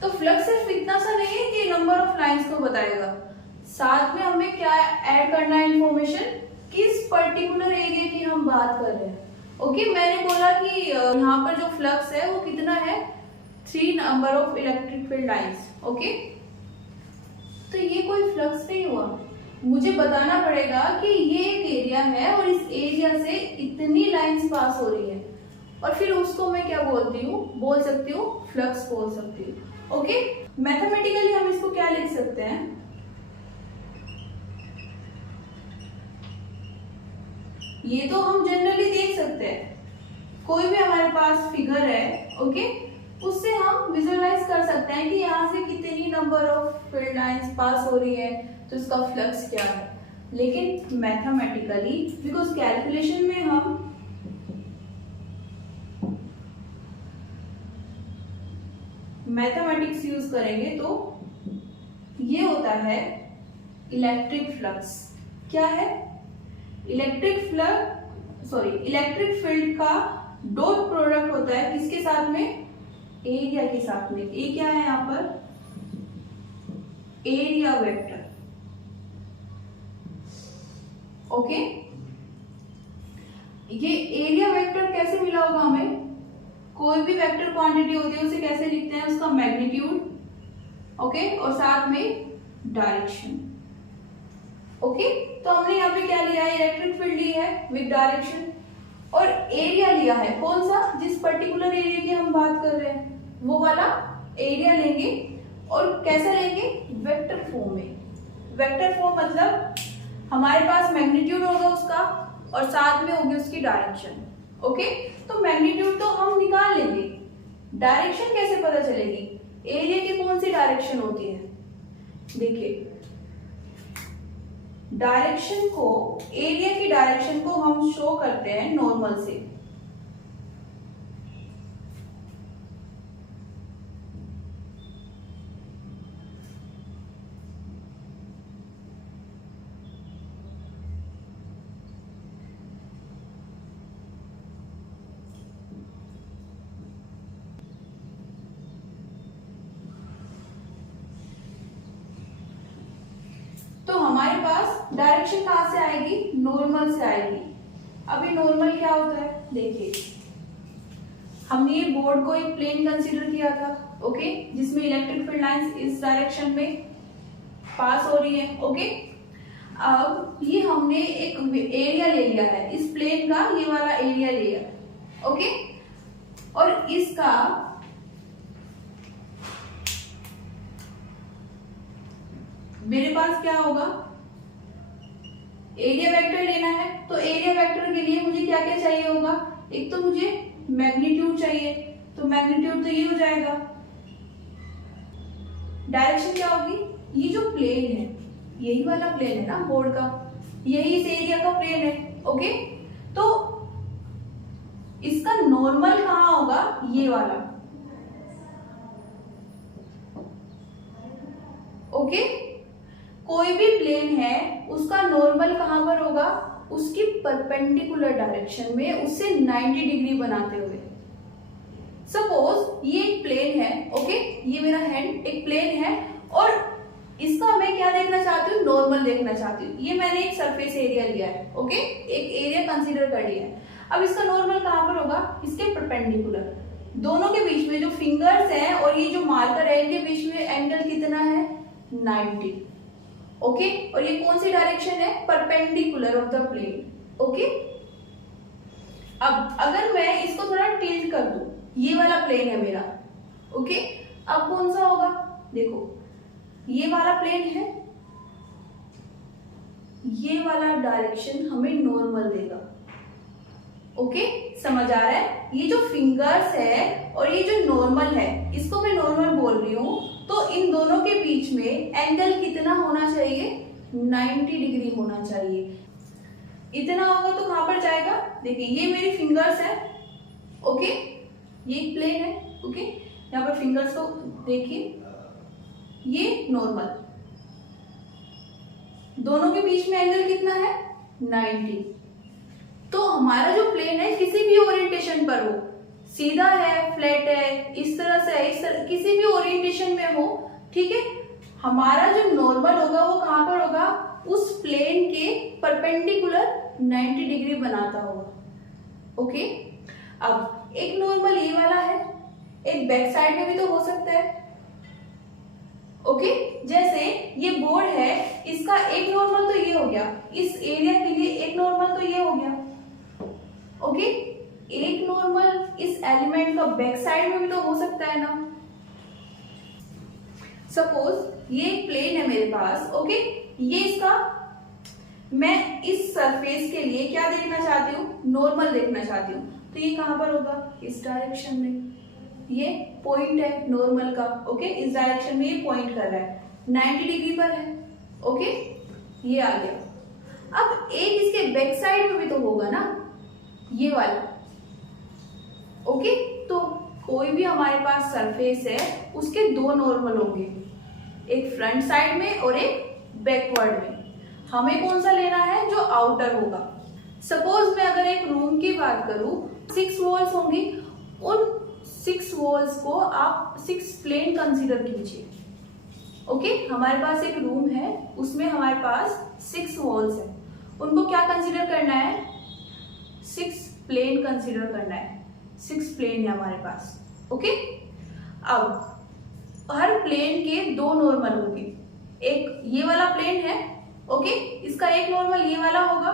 तो फ्लक्स सिर्फ इतना सा नहीं है कि नंबर ऑफ लाइंस को बताएगा, साथ में हमें क्या ऐड करना है, इंफॉर्मेशन, किस पर्टिकुलर एरिया की हम बात कर रहे हैं। ओके, मैंने बोला कि यहाँ पर जो फ्लक्स है वो कितना है, 3 number of electric field lines. Okay, तो ये कोई फ्लक्स नहीं हुआ, मुझे बताना पड़ेगा कि ये एक एरिया है और इस एरिया से इतनी लाइंस पास हो रही है, और फिर उसको मैं क्या बोलती हूँ, बोल सकती हूँ फ्लक्स बोल सकती हूँ। ओके, मैथमेटिकली हम इसको क्या लिख सकते हैं, ये तो हम जनरली देख सकते हैं, कोई भी हमारे पास फिगर है, ओके, उससे हम विजुअलाइज कर सकते हैं कि यहाँ से कितनी number of field lines pass हो रही है, तो इसका फ्लक्स क्या है। लेकिन मैथमेटिकली, बिकॉज कैलकुलेशन में हम मैथमेटिक्स यूज करेंगे, तो ये होता है इलेक्ट्रिक फ्लक्स। क्या है, electric flux, sorry, electric field का डॉट प्रोडक्ट होता है किसके साथ में, एरिया के साथ में। ए क्या है यहाँ पर, एरिया वेक्टर। ओके, ये एरिया वेक्टर कैसे मिला होगा हमें, कोई भी वेक्टर क्वांटिटी होती है उसे कैसे लिखते हैं, उसका मैग्नीट्यूड, ओके, और साथ में डायरेक्शन। ओके, तो हमने यहाँ पे क्या लिया है, इलेक्ट्रिक फील्ड ली है विद डायरेक्शन, और एरिया लिया है कौन सा, जिस पर्टिकुलर एरिया की हम बात कर रहे हैं वो वाला एरिया लेंगे, और कैसा लेंगे, वेक्टर फॉर्म में। वेक्टर फॉर्म मतलब हमारे पास मैग्नीट्यूड होगा उसका और साथ में होगी उसकी डायरेक्शन। ओके, तो मैग्नीट्यूड तो हम निकाल लेंगे, डायरेक्शन कैसे पता चलेगी, एरिया की कौन सी डायरेक्शन होती है, देखिए डायरेक्शन को, एरिया की डायरेक्शन को हम शो करते हैं नॉर्मल से। तो हमारे पास डायरेक्शन कहां से आएगी, नॉर्मल से आएगी। अभी नॉर्मल क्या होता है, देखिए हमने ये बोर्ड को एक प्लेन कंसीडर किया था, ओके, जिसमें इलेक्ट्रिक फील्ड लाइंस इस डायरेक्शन में पास हो रही है। ओके, अब ये हमने एक एरिया ले लिया है इस प्लेन का, ये वाला एरिया लिया, ओके, और इसका मेरे पास क्या होगा, एरिया वेक्टर लेना है, तो एरिया वेक्टर के लिए मुझे क्या क्या चाहिए होगा, एक तो मुझे मैग्नीट्यूड चाहिए, तो मैग्नीट्यूड तो ये हो जाएगा, डायरेक्शन क्या होगी, ये जो प्लेन है, यही वाला प्लेन है ना बोर्ड का, यही इस एरिया का प्लेन है। ओके, तो इसका नॉर्मल कहां होगा, ये वाला। ओके, कोई भी प्लेन है उसका नॉर्मल कहां पर होगा, उसकी परपेंडिकुलर डायरेक्शन में उससे 90 डिग्री बनाते हुए। सपोज ये एक प्लेन है, ओके, ये मेरा हैंड एक प्लेन है और इसका मैं क्या देखना चाहती हूँ, नॉर्मल देखना चाहती हूँ। ये मैंने एक सरफेस एरिया लिया है, ओके, एक एरिया कंसीडर कर लिया है। अब इसका नॉर्मल कहाँ पर होगा, इसके परपेंडिकुलर। दोनों के बीच में जो फिंगर्स हैं और ये जो मार्कर है इनके बीच में एंगल कितना है, 90, ओके। और ये कौन सी डायरेक्शन है, perpendicular of the plane, okay. अब अगर मैं इसको थोड़ा टिल्ट कर दूं, ये वाला प्लेन है मेरा, ओके, अब कौन सा होगा, देखो ये वाला प्लेन है, ये वाला डायरेक्शन हमें नॉर्मल देगा, ओके, समझ आ रहा है। ये जो फिंगर्स है और ये जो नॉर्मल है, इसको मैं नॉर्मल बोल रही हूं, तो इन दोनों के बीच में एंगल कितना होना चाहिए, 90 डिग्री होना चाहिए। इतना होगा तो कहां पर जाएगा, देखिए ये मेरी फिंगर्स है, ओके, ये एक प्लेन है, ओके, यहाँ पर फिंगर्स को देखिए, ये नॉर्मल, दोनों के बीच में एंगल कितना है, 90। तो हमारा जो प्लेन है किसी भी ओरिएंटेशन पर हो, सीधा है, फ्लैट है, इस तरह से है, इस तरह, किसी भी ओरिएंटेशन में हो, ठीक है, हमारा जो नॉर्मल होगा वो कहां पर होगा, उस प्लेन के परपेंडिकुलर 90 डिग्री बनाता होगा, ओके। अब एक नॉर्मल ये वाला है, एक बैक साइड में भी तो हो सकता है, ओके। जैसे ये बोर्ड है, इसका एक नॉर्मल तो ये हो गया, इस एरिया के लिए एक नॉर्मल तो ये हो गया, ओके। एक नॉर्मल इस एलिमेंट का बैक साइड में भी तो हो सकता है ना। सपोज ये एक प्लेन है मेरे पास, ओके, ये इसका, मैं इस सरफेस के लिए क्या देखना चाहती हूँ, नॉर्मल देखना चाहती हूँ, तो ये कहां पर होगा, इस डायरेक्शन में, ये पॉइंट है नॉर्मल का, ओके, इस डायरेक्शन में ये पॉइंट कर रहा है, 90 डिग्री पर है, ओके, ये आ गया। अब एक इसके बैक साइड में भी तो होगा ना, ये वाला, ओके। तो कोई भी हमारे पास सरफेस है उसके दो नॉर्मल होंगे, एक फ्रंट साइड में और एक बैकवर्ड में। हमें कौन सा लेना है, जो आउटर होगा। सपोज मैं अगर एक रूम की बात करूं, 6 वॉल्स होंगी, उन 6 वॉल्स को आप 6 प्लेन कंसीडर कीजिए, ओके। हमारे पास एक रूम है, उसमें हमारे पास 6 वॉल्स है, उनको क्या कंसीडर करना है, 6 प्लेन कंसीडर करना है, 6 प्लेन है हमारे पास, ओके। अब हर प्लेन के दो नॉर्मल होंगे, एक ये वाला प्लेन है, ओके, इसका एक नॉर्मल ये वाला होगा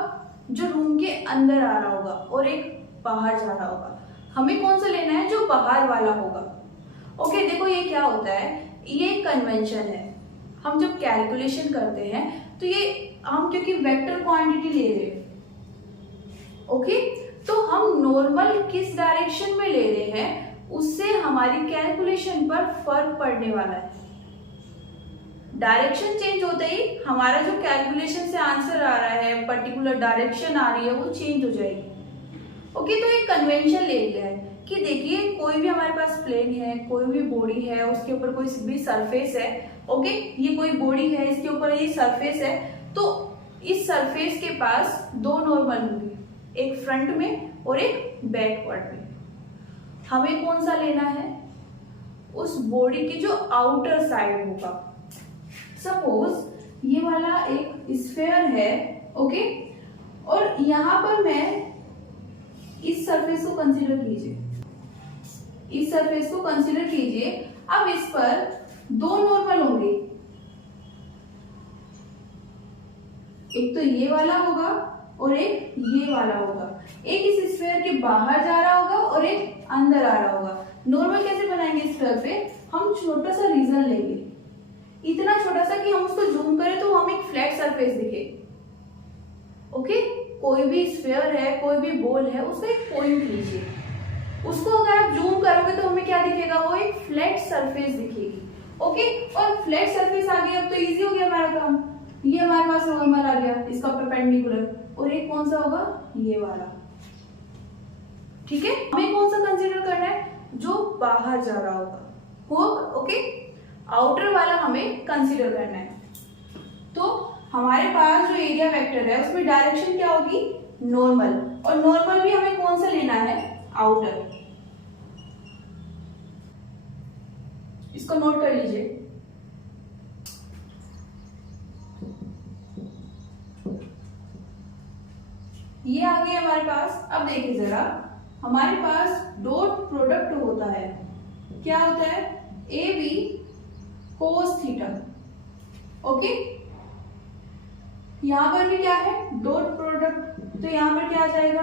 जो रूम के अंदर आ रहा होगा और एक बाहर जा रहा होगा। हमें कौन सा लेना है, जो बाहर वाला होगा, ओके। देखो ये क्या होता है, ये कन्वेंशन है, हम जब कैलकुलेशन करते हैं तो ये हम क्योंकि वेक्टर क्वांटिटी ले रहे हैं, ओके, तो हम नॉर्मल किस डायरेक्शन में ले रहे हैं उससे हमारी कैलकुलेशन पर फर्क पड़ने वाला है। डायरेक्शन चेंज होते ही हमारा जो कैलकुलेशन से आंसर आ रहा है, पर्टिकुलर डायरेक्शन आ रही है, वो चेंज हो जाएगी, ओके। तो एक कन्वेंशन ले लिया है कि देखिए कोई भी हमारे पास प्लेन है, कोई भी बॉडी है, उसके ऊपर कोई भी सरफेस है, ओके, ये कोई बॉडी है, इसके ऊपर ये सरफेस है, तो इस सरफेस के पास दो नॉर्मल होंगे, एक फ्रंट में और एक बैकवर्ड में। हमें कौन सा लेना है, उस बॉडी की जो आउटर साइड होगा। सपोज ये वाला एक स्फीयर है, ओके, और यहां पर मैं इस सरफेस को कंसीडर कीजिए, इस सरफेस को कंसीडर कीजिए। अब इस पर दो नॉर्मल होंगे, एक तो ये वाला होगा और एक ये वाला होगा, एक इस स्फीयर के बाहर जा रहा होगा और एक अंदर आ रहा होगा। नॉर्मल कैसे बनाएंगे स्फीयर पे, हम छोटा सा रीजन लेंगे, इतना छोटा सा कि हम उसको जूम करें तो हमें एक फ्लैट सरफेस दिखे, ओके। कोई भी स्फीयर है, कोई भी बॉल है, उसका एक पॉइंट लीजिए, उसको अगर आप जूम करोगे तो हमें क्या दिखेगा, वो एक फ्लैट सरफेस दिखेगी, ओके। और फ्लैट सरफेस आ गया, अब तो इजी हो गया हमारा काम। ये हमारे पास नॉर्मल आ गया, इसका परपेंडिकुलर, और एक कौन सा होगा, ये वाला, ठीक है। हमें कौन सा कंसीडर करना है, जो बाहर जा रहा होगा, ओके। आउटर वाला हमें कंसीडर करना है। तो हमारे पास जो एरिया वेक्टर है उसमें डायरेक्शन क्या होगी, नॉर्मल, और नॉर्मल भी हमें कौन सा लेना है, आउटर। इसको नोट कर लीजिए। ये आ गया हमारे पास। अब देखिए जरा, हमारे पास डॉट प्रोडक्ट होता है, क्या होता है, A B cos theta. Okay, यहां पर भी क्या है, डॉट प्रोडक्ट, तो यहां पर क्या आ जाएगा,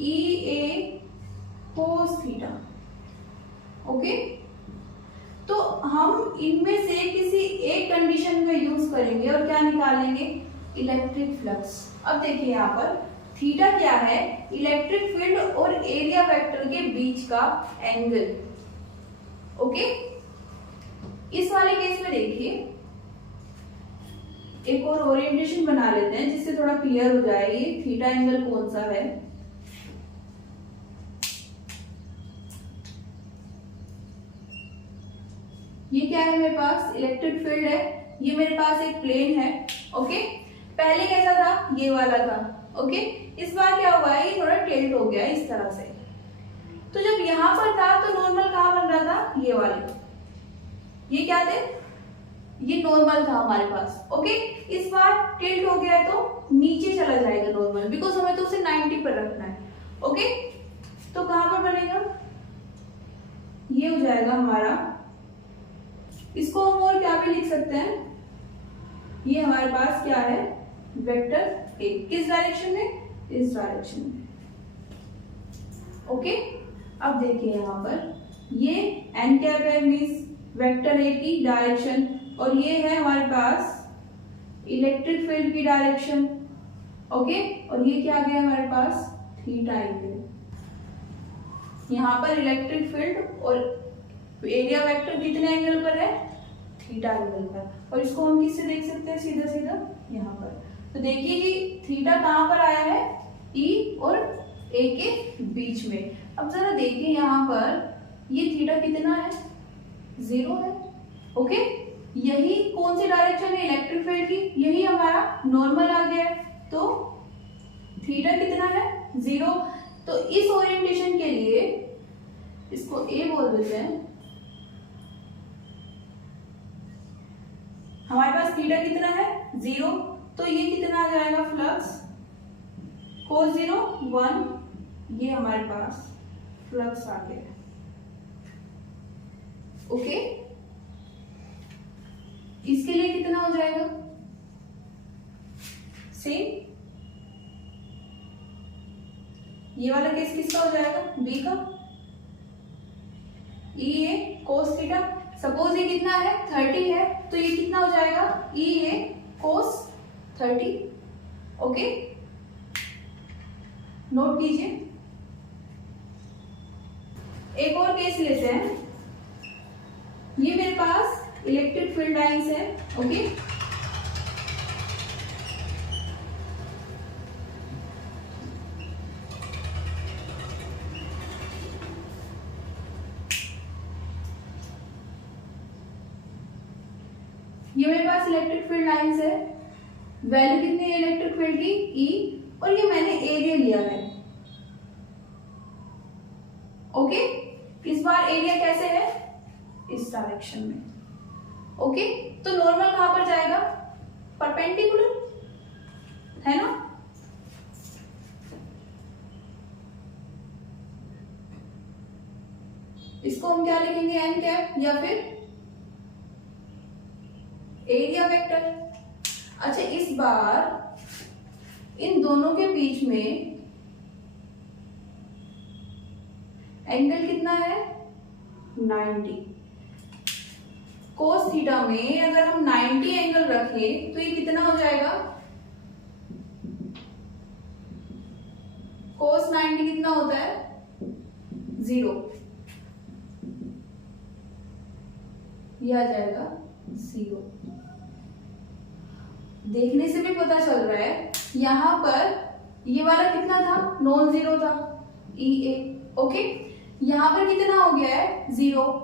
ई ए कोस थीटा। ओके, तो हम इनमें से किसी एक कंडीशन में यूज करेंगे और क्या निकालेंगे, इलेक्ट्रिक फ्लक्स। अब देखिए यहाँ पर थीटा क्या है, इलेक्ट्रिक फील्ड और एरिया वेक्टर के बीच का एंगल। ओके, इस वाले केस में देखिए एक और ओरिएंटेशन बना लेते हैं जिससे थोड़ा क्लियर हो जाए ये थीटा एंगल कौन सा है। ये क्या है, मेरे पास इलेक्ट्रिक फील्ड है, ये मेरे पास एक प्लेन है। ओके, पहले कैसा था, ये वाला था। ओके, इस बार क्या हुआ है, ये थोड़ा टिल्ट हो गया इस तरह से। तो जब यहां पर था तो नॉर्मल कहां बन रहा था, ये वाले, ये क्या थे, ये नॉर्मल था हमारे पास। ओके, इस बार टिल्ट हो गया है तो नीचे चला जाएगा नॉर्मल, बिकॉज हमें तो उसे 90 पर रखना है। ओके, तो कहां पर बनेगा, ये हो जाएगा हमारा, इसको हम और क्या भी लिख सकते हैं, ये हमारे पास क्या है, वेक्टर ए, किस डायरेक्शन में, इस डायरेक्शन में। ओके, अब देखिए यहाँ पर ये एन कैप है, मीन्स वेक्टर ए की डायरेक्शन, और ये है हमारे पास इलेक्ट्रिक फील्ड की डायरेक्शन। ओके, और ये क्या आ गया हमारे पास, थीटा एंगल। यहाँ पर इलेक्ट्रिक फील्ड और एरिया वेक्टर कितने एंगल पर है, थीटा एंगल पर, और इसको हम किससे देख सकते हैं, सीधा सीधा यहाँ पर। तो देखिए जी थीटा कहाँ पर आया है, ई और ए के बीच में। अब जरा देखिए यहाँ पर ये थीटा कितना है, 0 है। ओके, यही कौन सी डायरेक्शन है, इलेक्ट्रिक फील्ड की, यही हमारा नॉर्मल आ गया है, तो थीटा कितना है, 0। तो इस ओरिएंटेशन के लिए इसको ए बोल देते हैं। हमारे पास थीटा कितना है, 0, तो ये कितना आ जाएगा, फ्लक्स cos 0 1, ये हमारे पास फ्लक्स आ गया। ओके, इसके लिए कितना हो जाएगा, सेम, ये वाला केस किसका हो जाएगा, बी का, ई ए कोस थीटा। सपोज ये कितना है, 30 है, तो ये कितना हो जाएगा, ई ए कोस 30। ओके, नोट कीजिए। एक और केस लेते हैं, ये मेरे पास इलेक्ट्रिक फील्ड लाइंस है। ओके, ये मेरे पास इलेक्ट्रिक फील्ड लाइंस है, वैल्यू कितनी है इलेक्ट्रिक फील्ड की, ई, और ये मैंने एरिया लिया है। ओके, इस बार एरिया कैसे है, इस डायरेक्शन में। ओके, तो नॉर्मल कहां पर जाएगा, परपेंडिकुलर है ना। इसको हम क्या लिखेंगे, एन कैप या फिर एरिया वेक्टर। अच्छा, इस बार इन दोनों के बीच में एंगल कितना है, 90। कोस थीटा में अगर हम 90 एंगल रखें तो ये कितना हो जाएगा, कोस 90 कितना होता है, 0, ये आ जाएगा 0। देखने से भी पता चल रहा है, यहां पर ये वाला कितना था, नॉन जीरो था, ई ए। ओके, यहां पर कितना हो गया है, 0।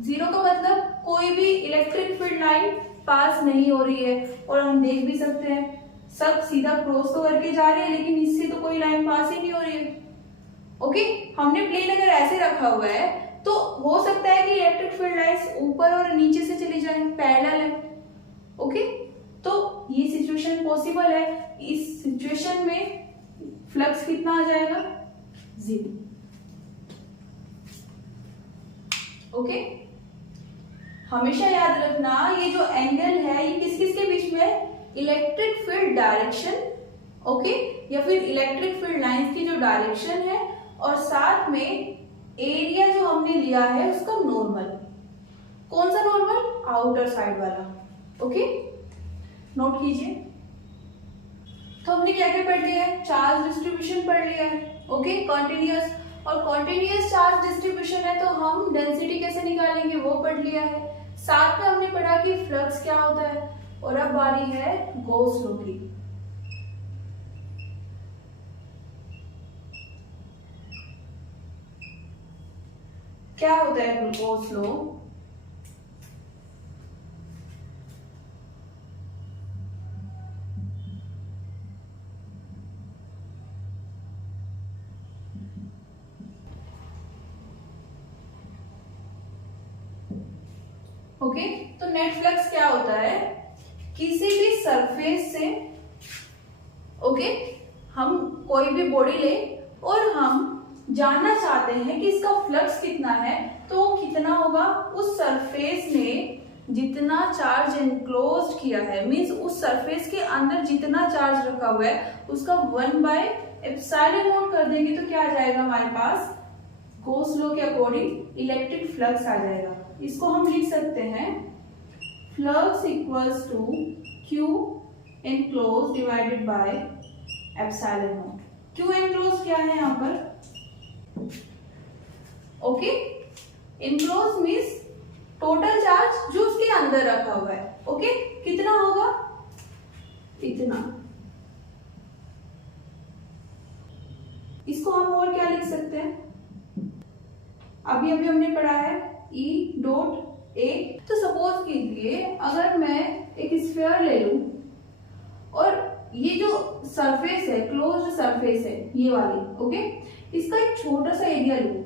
0 का मतलब कोई भी इलेक्ट्रिक फील्ड लाइन पास नहीं हो रही है, और हम देख भी सकते हैं सब सीधा क्रॉस तो करके जा रहे हैं लेकिन इससे तो कोई लाइन पास ही नहीं हो रही है। ओके, हमने प्लेन अगर ऐसे रखा हुआ है तो हो सकता है कि इलेक्ट्रिक फील्ड लाइंस ऊपर और नीचे से चली जाए, पैरेलल है। ओके, तो ये सिचुएशन पॉसिबल है। इस सिचुएशन में फ्लक्स कितना आ जाएगा, 0। ओके, हमेशा याद रखना ये जो एंगल है ये किस किस के बीच में है, इलेक्ट्रिक फील्ड डायरेक्शन, ओके, या फिर इलेक्ट्रिक फील्ड लाइंस की जो डायरेक्शन है, और साथ में एरिया जो हमने लिया है उसका नॉर्मल। कौन सा नॉर्मल, आउटर साइड वाला। ओके, नोट कीजिए। तो हमने क्या क्या पढ़ लिया है, चार्ज डिस्ट्रीब्यूशन पढ़ लिया है। ओके, कॉन्टिन्यूअस, और कॉन्टिन्यूअस चार्ज डिस्ट्रीब्यूशन है तो हम डेंसिटी कैसे निकालेंगे वो पढ़ लिया है। साथ में हमने पढ़ा कि फ्लक्स क्या होता है, और अब बारी है गॉस लॉ की। क्या होता है गॉस लॉ, ओके, तो नेट फ्लक्स क्या होता है, किसी भी सरफेस से, ओके, हम कोई भी बॉडी ले और हम जानना चाहते हैं कि इसका फ्लक्स कितना है, तो कितना होगा, उस सरफेस ने जितना चार्ज एनक्लोज किया है, मींस उस सरफेस के अंदर जितना चार्ज रखा हुआ है उसका 1/ε0 कर देंगे तो क्या आ जाएगा हमारे पास, गॉस लॉ के अकॉर्डिंग इलेक्ट्रिक फ्लक्स आ जाएगा। इसको हम लिख सकते हैं flux equals to Q enclose divided by ε0। Q enclose क्या है यहाँ पर, okay, enclose means total charge जो उसके अंदर रखा हुआ है। ओके, कितना होगा, इतना। इसको हम और क्या लिख सकते हैं, अभी हमने पढ़ा है E डॉट A। तो सपोज कीजिए अगर मैं एक स्फीयर ले लूं और ये जो सरफेस है, क्लोज्ड सरफेस है ये वाली, ओके, इसका एक छोटा सा एरिया लूं,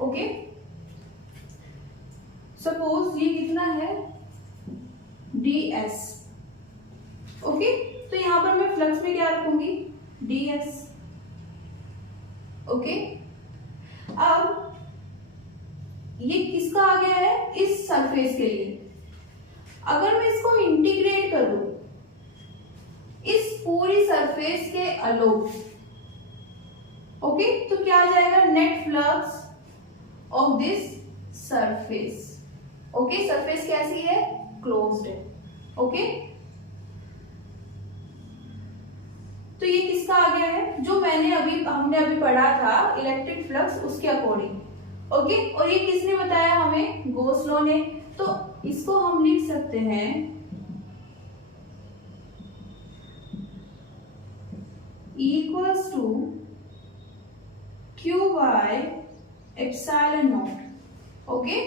ओके, सपोज ये कितना है, ds, ओके, तो यहां पर मैं फ्लक्स में क्या रखूंगी, ds, ओके। अब ये किसका आ गया है, इस सरफेस के लिए। अगर मैं इसको इंटीग्रेट करूं इस पूरी सरफेस के अलोग, ओके, तो क्या आ जाएगा, net flux of this surface. Okay, surface कैसी है, क्लोज्ड है। ओके, तो ये किसका आ गया है, जो हमने अभी पढ़ा था इलेक्ट्रिक फ्लक्स, उसके अकॉर्डिंग। ओके, और ये किसने बताया हमें, गॉस लॉ ने। तो इसको हम लिख सकते हैं equals to Q by ε0। Okay,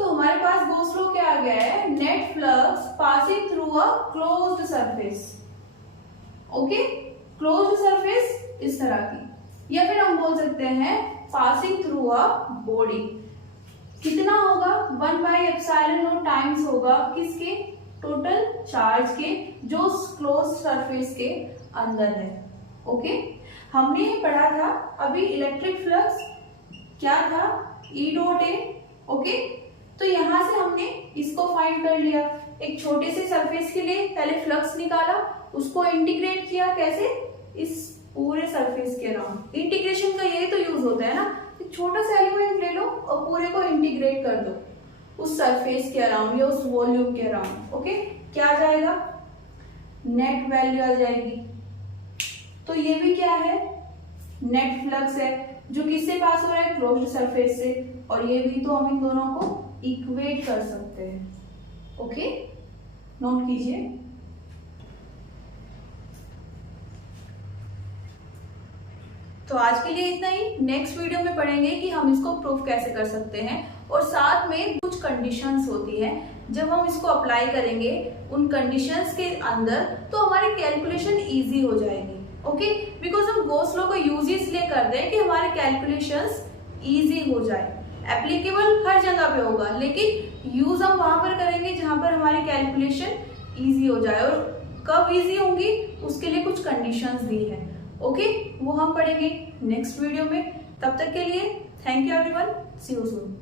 हमारे पास गॉस लॉ क्या आ गया है, net flux passing through a closed surface. Okay, closed surface इस तरह की, या फिर हम बोल सकते हैं पासिंग थ्रू अ बॉडी। कितना होगा, 1/ε0 टाइम्स होगा किसके, टोटल चार्ज के, जो क्लोज्ड सरफेस के अंदर है। ओके, हमने ये पढ़ा था अभी इलेक्ट्रिक फ्लक्स क्या था, E डॉट A। ओके, तो यहां से हमने इसको फाइंड कर लिया। एक छोटे से सरफेस के लिए पहले फ्लक्स निकाला, उसको इंटीग्रेट किया, कैसे, इस पूरे सरफेस के अराउंड। इंटीग्रेशन का यही तो यूज होता है ना, एक छोटा सा एलिमेंट ले लो और पूरे को इंटीग्रेट कर दो उस सरफेस के अराउंड या उस वॉल्यूम के अराउंड। ओके, क्या आ जाएगा, नेट वैल्यू आ जाएगी। तो ये भी क्या है, नेट फ्लक्स है। जो किससे पास हो रहा है, क्लोज्ड सरफेस से, और ये भी तो हम इन दोनों को इक्वेट कर सकते हैं। ओके, नोट कीजिए। तो आज के लिए इतना ही। नेक्स्ट वीडियो में पढ़ेंगे कि हम इसको प्रूफ कैसे कर सकते हैं, और साथ में कुछ कंडीशंस होती है, जब हम इसको अप्लाई करेंगे उन कंडीशंस के अंदर तो हमारी कैलकुलेशन इजी हो जाएगी। ओके, बिकॉज हम गॉस लॉ को यूज इसलिए करते हैं कि हमारे कैलकुलेशंस इजी हो जाए। एप्लीकेबल हर जगह पे होगा, लेकिन यूज हम वहां पर करेंगे जहां पर हमारी कैलकुलेशन इजी हो जाए, और कब इजी होंगी उसके लिए कुछ कंडीशंस दी है। ओके, वो हम पढ़ेंगे नेक्स्ट वीडियो में। तब तक के लिए thank you everyone, see you soon.